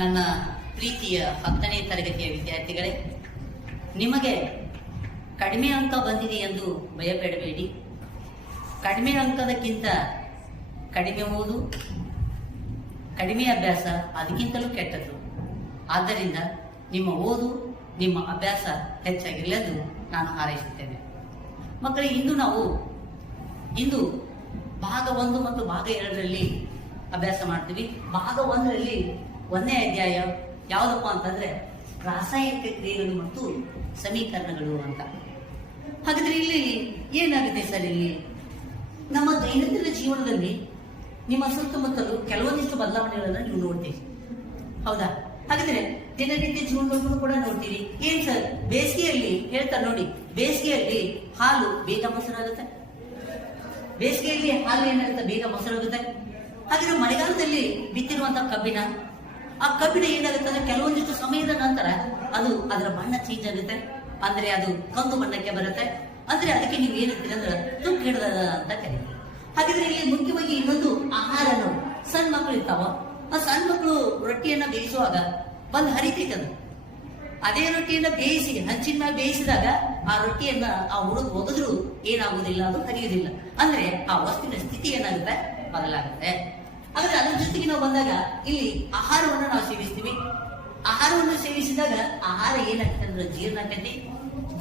ನನ್ನ ಪ್ರೀತಿಯ 10ನೇ ತರಗತಿಯ ವಿದ್ಯಾರ್ಥಿಗಳೇ, ನಿಮಗೆ ಕಡಿಮೆ ಅಂಕ ಬಂದಿದೆ ಎಂದು ಭಯಪಡಬೇಡಿ. ಕಡಿಮೆ ಅಂಕದಕ್ಕಿಂತ ಕಡಿಮೆ ಓದು, ಕಡಿಮೆ ಅಭ್ಯಾಸ ಅದಕ್ಕಿಂತಲೂ ಕೆಟ್ಟದ್ದು. ಆದ್ದರಿಂದ ನಿಮ್ಮ ಓದು, ನಿಮ್ಮ ಅಭ್ಯಾಸ ಹೆಚ್ಚಾಗಿರಲಿ ಎಂದು ನಾನು ಹಾರೈಸುತ್ತೇನೆ. ಮಕ್ಕಳೇ, ಇಂದು ಭಾಗ 1 ಮತ್ತು ಭಾಗ 2ರಲ್ಲಿ ಅಭ್ಯಾಸ ಮಾಡ್ತೀವಿ. ಭಾಗ 1ರಲ್ಲಿ 1ನೇ ಅಧ್ಯಾಯ ಯಾವುದಪ್ಪ ಅಂತಂದ್ರೆ ರಾಸಾಯನಿಕ ಕ್ರಿಯೆಗಳು ಮತ್ತು ಸಮೀಕರಣಗಳು ಅಂತ. ಹಾಗಾದ್ರೆ ಇಲ್ಲಿ ಏನಾಗುತ್ತೆ ಸರ್? ಇಲ್ಲಿ ನಮ್ಮ ದೈನಂದಿನ ಜೀವನದಲ್ಲಿ ನಿಮ್ಮ ಸುತ್ತಮುತ್ತಲು ಕೆಲವೊಂದಿಷ್ಟು ಬದಲಾವಣೆಗಳನ್ನು ನೀವು ನೋಡ್ತೀವಿ, ಹೌದಾ? ಹಾಗಾದ್ರೆ ದಿನನಿತ್ಯ ಜೀವನಗಳನ್ನು ಕೂಡ ನೋಡ್ತೀರಿ. ಏನ್ ಸರ್, ಬೇಸಿಗೆಯಲ್ಲಿ ಹೇಳ್ತಾರೆ ನೋಡಿ, ಬೇಸಿಗೆಯಲ್ಲಿ ಹಾಲು ಬೇಗ ಮೊಸರಾಗುತ್ತೆ. ಬೇಸಿಗೆಯಲ್ಲಿ ಹಾಲು ಏನಾಗುತ್ತೆ? ಬೇಗ ಮೊಸರಾಗುತ್ತೆ. ಹಾಗಾದ್ರೆ ಮಳೆಗಾಲದಲ್ಲಿ ಬಿತ್ತಿರುವಂತಹ ಆ ಕಬ್ಬಿಣ ಏನಾಗುತ್ತೆ ಅಂದ್ರೆ ಕೆಲವೊಂದಿಷ್ಟು ಸಮಯದ ನಂತರ ಅದು ಅದರ ಬಣ್ಣ ಚೇಂಜ್ ಆಗುತ್ತೆ. ಅಂದ್ರೆ ಅದು ಕಂದು ಬಣ್ಣಕ್ಕೆ ಬರುತ್ತೆ. ಅಂದ್ರೆ ಅದಕ್ಕೆ ನೀವು ಏನಂತೀರಿ ಅಂದ್ರೆ ತುಕ್ಕು ಹಿಡಿದ ಅಂತ ಕರೀತೀವಿ. ಹಾಗಾದ್ರೆ ಇಲ್ಲಿ ಮುಖ್ಯವಾಗಿ ಇನ್ನೊಂದು ಆಹಾರ ನೋಡಿ, ಸಣ್ಣ ಮಕ್ಕಳು ಇರ್ತಾವ. ಆ ಸಣ್ಣ ಮಕ್ಕಳು ರೊಟ್ಟಿಯನ್ನ ಬೇಯಿಸುವಾಗ ಬಂದು ಹರಿತೈತದ. ಅದೇ ರೊಟ್ಟಿಯನ್ನ ಬೇಯಿಸಿ ಹಂಚಿನ ಮೇಲೆ ಬೇಯಿಸಿದಾಗ ಆ ರೊಟ್ಟಿಯನ್ನ ಆ ಹುಡುಗ ಒಗೆದ್ರು ಏನಾಗುವುದಿಲ್ಲ, ಅದು ಹರಿಯುವುದಿಲ್ಲ. ಅಂದ್ರೆ ಆ ವಸ್ತುವಿನ ಸ್ಥಿತಿ ಏನಾಗುತ್ತೆ? ಬದಲಾಗುತ್ತೆ. ಆದ್ರೆ ಅದ್ರ ಜೊತೆಗೆ ನಾವು ಬಂದಾಗ ಇಲ್ಲಿ ಆಹಾರವನ್ನು ನಾವು ಸೇವಿಸ್ತೀವಿ. ಆಹಾರವನ್ನು ಸೇವಿಸಿದಾಗ ಆಹಾರ ಏನಾಗ್ತದೆ ಅಂದ್ರೆ ಜೀರ್ಣ ಆಕೈತಿ.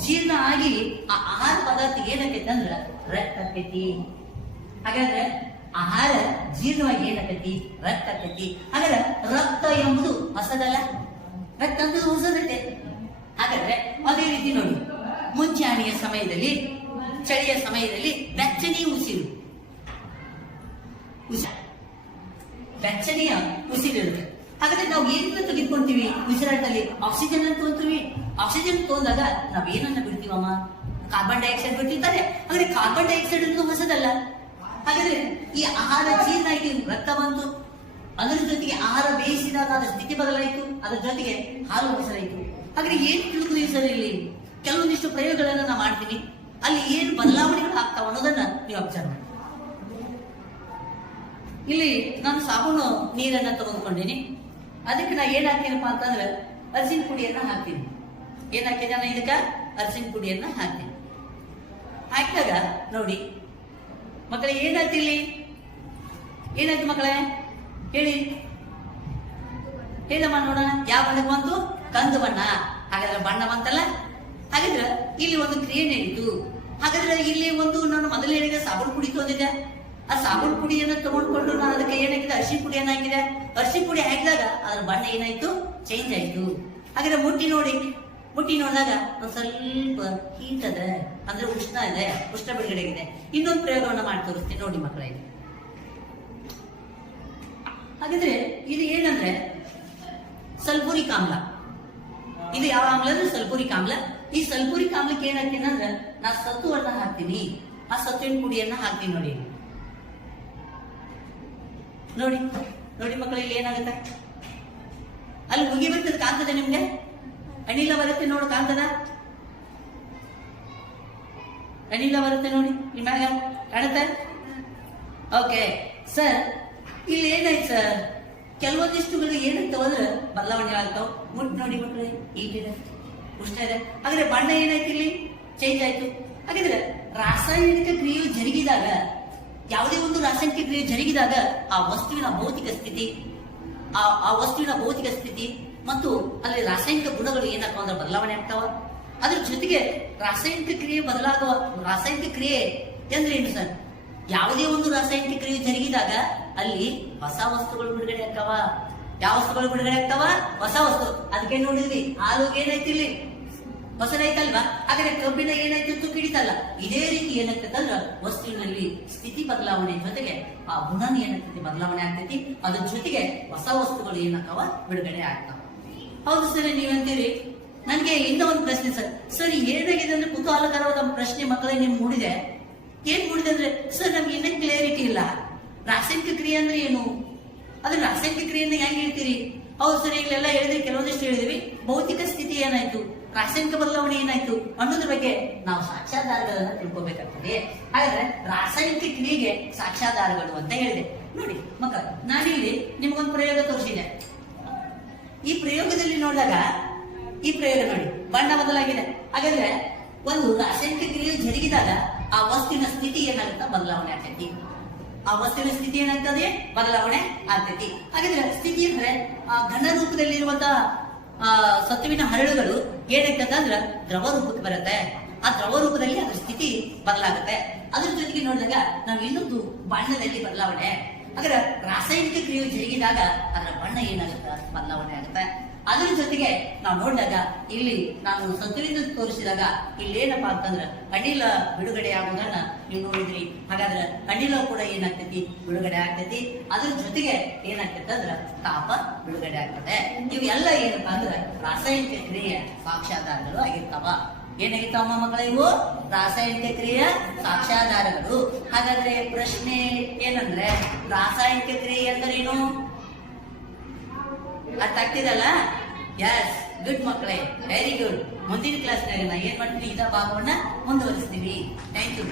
ಜೀರ್ಣ ಆಗಿ ಆ ಆಹಾರ ಪದಾರ್ಥ ಏನಾಕೈತಿ ಅಂದ್ರೆ ರಕ್ತ ಆಕೈತಿ. ಹಾಗಾದ್ರೆ ಆಹಾರ ಜೀರ್ಣವಾಗಿ ಏನಾಕೈತಿ? ರಕ್ತ ಆಕೈತಿ. ಹಾಗಾದ್ರೆ ರಕ್ತ ಎಂಬುದು ಹೊಸದಲ್ಲ, ರಕ್ತ ಎಂಬುದು ಹೊಸದೈತೆ. ಹಾಗಾದ್ರೆ ಅದೇ ರೀತಿ ನೋಡಿ, ಮುಂಜಾನೆಯ ಸಮಯದಲ್ಲಿ, ಚಳಿಯ ಸಮಯದಲ್ಲಿ ಬೆಚ್ಚನೆಯ ಉಸಿರು, ಬೆಚ್ಚನೆಯ ಉಸಿರಿರುತ್ತೆ. ಹಾಗಾದ್ರೆ ನಾವು ಏನನ್ನ ತೆಗೆದುಕೊಂತೀವಿ ಉಸಿರಾಟದಲ್ಲಿ? ಆಕ್ಸಿಜನ್ ಅಂತ ತಗೋತೀವಿ. ಆಕ್ಸಿಜನ್ ತಗೊಂಡಾಗ ನಾವ್ ಏನನ್ನ ಬಿಡ್ತೀವಮ್ಮ? Carbon dioxide ಬಿಡ್ತಿರ್ತಾರೆ. ಹಾಗಾದ್ರೆ ಕಾರ್ಬನ್ ಡೈಆಕ್ಸೈಡ್ ಅನ್ನೋದು ಹೊಸದಲ್ಲ. ಹಾಗಾದ್ರೆ ಈ ಆಹಾರ ಜೀರ್ಣ ಆಯ್ತು, ರಕ್ತ ಬಂತು, ಅದರ ಜೊತೆಗೆ ಆಹಾರ ಬೇಯಿಸಿದಾಗ ಅದರ ಸ್ಥಿತಿ ಬದಲಾಯಿತು, ಅದರ ಜೊತೆಗೆ ಹಾಲು ಮೊಸರಾಯಿತು. ಹಾಗಾದ್ರೆ ಏನ್ ತಿಳ್ಕೊಳ್ಳಿ ಸರ್? ಇಲ್ಲಿ ಕೆಲವೊಂದಿಷ್ಟು ಪ್ರಯೋಗಗಳನ್ನ ನಾವು ಮಾಡ್ತೀನಿ. ಅಲ್ಲಿ ಏನು ಬದಲಾವಣೆಗಳು ಆಗ್ತಾವ ಅನ್ನೋದನ್ನ ನೀವು ಅಬ್ಸರ್ವ್ ಮಾಡಿ. ಇಲ್ಲಿ ನಾನು ಸಾಬೂನು ನೀರನ್ನ ತೆಗೆದುಕೊಂಡಿನಿ. ಅದಕ್ಕೆ ನಾ ಏನ್ ಹಾಕ್ತೀನಪ್ಪ ಅಂತಂದ್ರೆ ಅರಿಶಿನ ಪುಡಿಯನ್ನ ಹಾಕ್ತೀನಿ. ಏನ್ ಹಾಕಿದಾನ ಇದಕ್ಕ? ಅರಿಶಿನ ಪುಡಿಯನ್ನ ಹಾಕ್ತೀನಿ. ಹಾಕಿದಾಗ ನೋಡಿ ಮಕ್ಕಳೇ, ಏನಾಯ್ತು ಇಲ್ಲಿ? ಏನಾಯ್ತು ಮಕ್ಕಳೇ? ಹೇಳಿ, ಹೇಳಮ್ಮ ನೋಡೋಣ. ಯಾವ ಬಣ್ಣ ಬಂತು? ಕಂದು ಬಣ್ಣ. ಹಾಗಾದ್ರೆ ಬಣ್ಣ ಬಂತಲ್ಲ. ಹಾಗಾದ್ರೆ ಇಲ್ಲಿ ಒಂದು ಕ್ರಿಯೆ ನಡೀತು. ಹಾಗಾದ್ರೆ ಇಲ್ಲಿ ನಾನು ಮೊದಲು ಹೇಳಿದ ಸಾಬೂನು ಪುಡಿ ತೊಂದಿದ್ದೆ. ಆ ಸಾಬೂನು ಪುಡಿಯನ್ನು ತಗೊಂಡ್ಕೊಂಡು ನಾನು ಅದಕ್ಕೆ ಏನಾಗಿದೆ? ಅರಿಶಿನ ಪುಡಿಯನ್ನ ಹಾಕಿದೆ. ಅರಿಶಿನ ಪುಡಿ ಹಾಕಿದಾಗ ಅದರ ಬಣ್ಣ ಏನಾಯ್ತು? ಚೇಂಜ್ ಆಯ್ತು. ಹಾಗಾದ್ರೆ ಮುಟ್ಟಿ ನೋಡಿದಾಗ ಒಂದು ಸ್ವಲ್ಪ ಹೀಟ್ ಅದ, ಅಂದ್ರೆ ಉಷ್ಣ ಇದೆ, ಉಷ್ಣ ಬಿಡುಗಡೆ ಇದೆ. ಇನ್ನೊಂದು ಪ್ರಯೋಗವನ್ನ ಮಾಡಿ ತೋರಿಸ್ತೀನಿ ನೋಡಿ ಮಕ್ಕಳೇ. ಹಾಗಾದ್ರೆ ಇದು ಏನಂದ್ರೆ ಸಲ್ಫೂರಿಕ್ ಆಮ್ಲ. ಇದು ಯಾವ ಆಮ್ಲ ಅಂದ್ರೆ ಸಲ್ಫೂರಿಕ್ ಆಮ್ಲ. ಈ ಸಲ್ಫೂರಿಕ್ ಆಮ್ಲಕ್ಕೆ ಏನ್ ಹಾಕ್ತೀನಿ ಅಂದ್ರೆ ನಾ ಸತ್ತುವನ್ನ ಹಾಕ್ತೀನಿ. ಆ ಸತ್ತುವಿನ ಪುಡಿಯನ್ನ ಹಾಕ್ತೀನಿ ನೋಡಿ. ನೋಡಿ ನೋಡಿ ಮಕ್ಕಳು, ಇಲ್ಲಿ ಏನಾಗುತ್ತೆ? ಅಲ್ಲಿ ಮುಗಿ ಬರ್ತದೆ, ಕಾಣ್ತದೆ ನಿಮ್ಗೆ? ಅನಿಲ ಬರುತ್ತೆ ನೋಡಿ, ಕಾಣ್ತದ? ಅನಿಲ ಬರುತ್ತೆ ನೋಡಿ ನಿಮ್ಮಾಗ, ಕಾಣುತ್ತೆ? ಓಕೆ ಸರ್, ಇಲ್ಲಿ ಏನಾಯ್ತು ಸರ್? ಕೆಲವೊಂದಿಷ್ಟುಗಳು ಏನಾಗ್ತಾವ ಅಂದ್ರೆ ಬದಲಾವಣೆ ಆಗ್ತಾವ. ಮುಟ್ಟು ನೋಡಿ ಮಕ್ಕಳು, ಈಟಿದೆ, ಉಷ್ಣ ಇದೆ. ಹಾಗಾದ್ರೆ ಬಣ್ಣ ಏನಾಯ್ತು? ಇಲ್ಲಿ ಚೇಂಜ್ ಆಯ್ತು. ಹಾಗಾದ್ರೆ ರಾಸಾಯನಿಕ ಕ್ರಿಯೆಯು ಜರುಗಿದಾಗ, ಯಾವುದೇ ಒಂದು ರಾಸಾಯನಿಕ ಕ್ರಿಯೆ ಜರುಗಿದಾಗ ಆ ವಸ್ತುವಿನ ಭೌತಿಕ ಸ್ಥಿತಿ ಮತ್ತು ಅಲ್ಲಿ ರಾಸಾಯನಿಕ ಗುಣಗಳು ಏನಾಗ್ತಾವ ಅಂದ್ರೆ ಬದಲಾವಣೆ ಆಗ್ತಾವ. ಅದ್ರ ಜೊತೆಗೆ ರಾಸಾಯನಿಕ ಕ್ರಿಯೆ ಅಂದ್ರೆ ಏನು ಸರ್? ಯಾವುದೇ ಒಂದು ರಾಸಾಯನಿಕ ಕ್ರಿಯೆ ಜರುಗಿದಾಗ ಅಲ್ಲಿ ಹೊಸ ವಸ್ತುಗಳು ಬಿಡುಗಡೆ ಆಗ್ತಾವ. ಯಾವ ವಸ್ತುಗಳು ಬಿಡುಗಡೆ ಆಗ್ತಾವ? ಹೊಸ ವಸ್ತು. ಅದಕ್ಕೆ ನೋಡಿದ್ವಿ, ಹಾಲು ಏನಾಯ್ತು? ಇಲ್ಲಿ ಹೊಸದಾಯ್ತಲ್ವಾ? ಹಾಗಾದ್ರೆ ಕಬ್ಬಿಣ ಏನಾಯ್ತು? ತುಕ್ಕು ಹಿಡಿತಲ್ಲ. ಇದೇ ರೀತಿ ಏನಾಗ್ತದಂದ್ರ ವಸ್ತುವಿನಲ್ಲಿ ಸ್ಥಿತಿ ಬದಲಾವಣೆ ಜೊತೆಗೆ ಆ ಗುಣ ಏನಾಗ್ತೈತಿ? ಬದಲಾವಣೆ ಆಗ್ತೈತಿ. ಅದ್ರ ಜೊತೆಗೆ ಹೊಸ ವಸ್ತುಗಳು ಏನಾಗ್ತಾವ? ಬಿಡುಗಡೆ ಆಗ್ತಾವ. ಹೌದು ಸರ್, ನೀವಂತೀರಿ. ನನ್ಗೆ ಇನ್ನೂ ಒಂದು ಪ್ರಶ್ನೆ ಸರ್ ಏನಾಗಿದೆ ಅಂದ್ರೆ ಕುತೂಹಲಕರವಾದ ಪ್ರಶ್ನೆ ಮಕ್ಕಳೇ ನಿಮ್ ಮೂಡಿದೆ. ಏನ್ ಮೂಡಿದೆ ಅಂದ್ರೆ ಸರ್ ನಮ್ಗೆ ಇನ್ನೂ ಕ್ಲಿಯರಿಟಿ ಇಲ್ಲ. ರಾಸಾಯನಿಕ ಕ್ರಿಯೆ ಅಂದ್ರೆ ಏನು? ಅದ್ರ ರಾಸಾಯನಿಕ ಕ್ರಿಯೆಯನ್ನ ಹೆಂಗ್ ಹೇಳ್ತೀರಿ? ಹೌದು ಸರ್, ಇಲ್ಲೆಲ್ಲ ಹೇಳಿದ್ರಿ, ಕೆಲವೊಂದಿಷ್ಟು ಹೇಳಿದ್ವಿ. ಭೌತಿಕ ಸ್ಥಿತಿ ಏನಾಯ್ತು, ರಾಸಾಯನಿಕ ಬದಲಾವಣೆ ಏನಾಯ್ತು ಅನ್ನೋದ್ರ ಬಗ್ಗೆ ನಾವು ಸಾಕ್ಷ್ಯಾಧಾರಗಳನ್ನ ತಿಳ್ಕೊಬೇಕಾಗ್ತದೆ. ಹಾಗಾದ್ರೆ ರಾಸಾಯನಿಕ ಕ್ರಿಯೆಗೆ ಸಾಕ್ಷ್ಯಾಧಾರಗಳು ಅಂತ ಹೇಳಿದೆ ನೋಡಿ ಮಕ್ಕಳ. ನಾನಿಲ್ಲಿ ನಿಮ್ಗೊಂದು ಪ್ರಯೋಗ ತೋರಿಸಿದೆ. ಈ ಪ್ರಯೋಗದಲ್ಲಿ ನೋಡಿದಾಗ ಈ ಪ್ರಯೋಗ ನೋಡಿ, ಬಣ್ಣ ಬದಲಾಗಿದೆ. ಹಾಗಾದ್ರೆ ಒಂದು ರಾಸಾಯನಿಕ ಕ್ರಿಯೆ ಜರುಗಿದಾಗ ಆ ವಸ್ತುವಿನ ಸ್ಥಿತಿ ಏನಾಗುತ್ತಾ ಬದಲಾವಣೆ ಆಗ್ತೈತಿ. ಆ ವಸ್ತುವಿನ ಸ್ಥಿತಿ ಏನಾಗ್ತದೆ, ಬದಲಾವಣೆ ಆಗ್ತೈತಿ. ಹಾಗಾದ್ರೆ ಸ್ಥಿತಿ ಅಂದ್ರೆ ಆ ಘನ ರೂಪದಲ್ಲಿರುವಂತಹ ಸತ್ತುವಿನ ಹರಳುಗಳು ಏನಾಗ್ತದೆ ಅಂದ್ರೆ ದ್ರವ ರೂಪಕ್ಕೆ ಬರುತ್ತೆ. ಆ ದ್ರವ ರೂಪದಲ್ಲಿ ಅದ್ರ ಸ್ಥಿತಿ ಬದಲಾಗುತ್ತೆ. ಅದ್ರ ಜೊತೆಗೆ ನೋಡಿದಾಗ ನಾವು ಇನ್ನೊಂದು ಬಣ್ಣದಲ್ಲಿ ಬದಲಾವಣೆ. ಹಾಗಾದ್ರೆ ರಾಸಾಯನಿಕ ಕ್ರಿಯೆ ಜರುಗಿದಾಗ ಅದರ ಬಣ್ಣ ಏನಾಗುತ್ತೆ, ಬದಲಾವಣೆ ಆಗುತ್ತೆ. ಅದ್ರ ಜೊತೆಗೆ ನಾವು ನೋಡಿದಾಗ ಇಲ್ಲಿ ನಾನು ಸತ್ತುವಿಂದ ತೋರಿಸಿದಾಗ ಇಲ್ಲಿ ಏನಪ್ಪಾ ಅಂತಂದ್ರೆ ಅನಿಲ ಬಿಡುಗಡೆ ಆಗುವುದನ್ನ ನೀವು ನೋಡಿದ್ರಿ. ಹಾಗಾದ್ರೆ ಅನಿಲ ಕೂಡ ಏನಾಗ್ತೈತಿ, ಬಿಡುಗಡೆ ಆಗ್ತೈತಿ. ಅದ್ರ ಜೊತೆಗೆ ಏನಾಗ್ತೈತೆ ಅಂದ್ರೆ ತಾಪ ಬಿಡುಗಡೆ ಆಗ್ತದೆ. ಇವೆಲ್ಲ ಏನಪ್ಪಾ ಅಂದ್ರೆ ರಾಸಾಯನಿಕ ಕ್ರಿಯೆ ಸಾಕ್ಷ್ಯಾಧಾರಗಳು ಆಗಿರ್ತಾವ. ಏನಾಗಿರ್ತಾವ ಮಕ್ಕಳ, ಇವು ರಾಸಾಯನಿಕ ಕ್ರಿಯೆ ಸಾಕ್ಷ್ಯಾಧಾರಗಳು. ಹಾಗಾದ್ರೆ ಪ್ರಶ್ನೆ ಏನಂದ್ರೆ ರಾಸಾಯನಿಕ ಕ್ರಿಯೆ ಅಂದ್ರೇನು ಅರ್ಥ ಆಗ್ತಿದಲ್ಲ? ಎಸ್, ಗುಡ್ ಮಕ್ಕಳೇ, ವೆರಿ ಗುಡ್. ಮುಂದಿನ ಕ್ಲಾಸ್ನಾಗ ನಾ ಏನ್ ಮಾಡ್ತೀವಿ, ಇದ ಭಾಗವನ್ನ ಮುಂದುವರಿಸ್ತೀವಿ. Thank you.